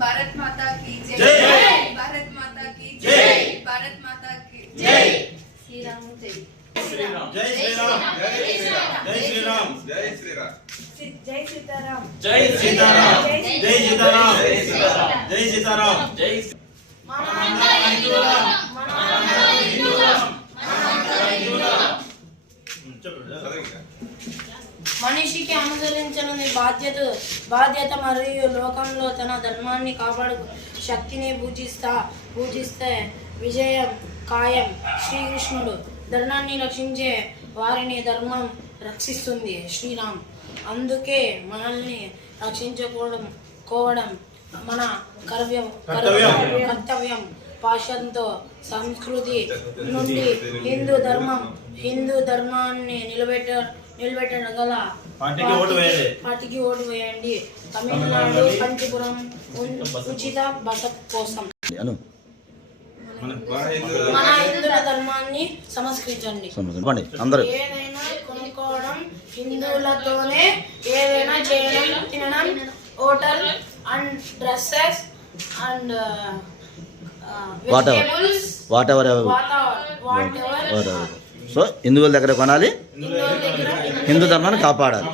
भारत माता की जय। भारत माता की जय। भारत माता की जय। श्री राम जय। श्री राम जय श्री राम जय श्री राम जय श्री राम जय श्री राम जय सीताराम जय सीताराम जय सीताराम जय सीताराम जय सीताराम जय మనిషికి అనుసరించని బాధ్యత మరియు లోకంలో తన ధర్మాన్ని కాపాడు శక్తిని పూజిస్తే విజయం ఖాయం. శ్రీకృష్ణుడు ధర్మాన్ని రక్షించే వారిని ధర్మం రక్షిస్తుంది. శ్రీరామ్. అందుకే మనల్ని రక్షించుకోవడం మన కర్తవ్యం. పాశ్చాత్య సంస్కృతి నుండి హిందూ ధర్మాన్ని నిలబెట్టగల పార్టీకి ఓటు వేయండి. తమిళనాడు పంచపురం ఉచిత బస కోసం మన హిందువుల ధర్మాన్ని సంస్కరించండి. ఏదైనా కొనుక్కోవడం హిందువులతోనే, ఏదైనా చేయడం, తినడం, hotel and dresses and what ever so హిందువుల దగ్గర కొనాలి, హిందూ ధర్మాన్ని కాపాడాలి.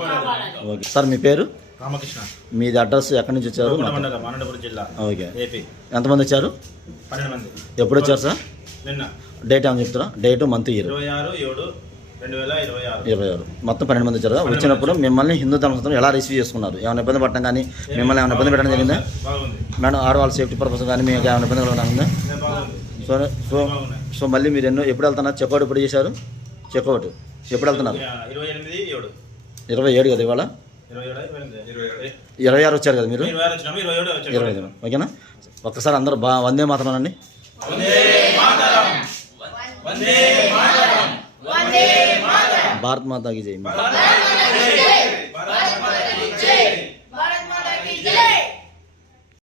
ఓకే సార్, మీ పేరు? రామకృష్ణ. మీది అడ్రస్ ఎక్కడి నుంచి వచ్చారు? అనంతపురం జిల్లా. ఓకే. ఏపీ. ఎంతమంది వచ్చారు? 12 మంది. ఎప్పుడు వచ్చారు సార్? నిన్న. డేట్ ఏమని చెప్తారా? Date month year? 26/7/2026. మొత్తం 12 మంది వచ్చారు. వచ్చినప్పుడు మిమ్మల్ని హిందూ ధర్మం ఎలా రిసీవ్ చేసుకున్నారు? ఏమైనా ఇబ్బంది పడటం కానీ, మిమ్మల్ని ఏమైనా ఇబ్బంది పెట్టడం జరిగిందా మేడం? ఆడవాళ్ళ సేఫ్టీ పర్పస్ కానీ మీకు ఏమైనా ఇబ్బంది కలగడం ఉందా? సో మళ్ళీ మీరు ఎప్పుడు వెళ్తున్నారు? చెక్అవుట్ ఎప్పుడు చేశారు? చెక్అవుట్ ఎప్పుడు వెళ్తున్నారు? 27 కదా ఇవాళ? 26 వచ్చారు కదా మీరు? 25. ఓకేనా? ఒక్కసారి అందరూ వందే మాతరం అనండి. భారత్ మాతాకి జై.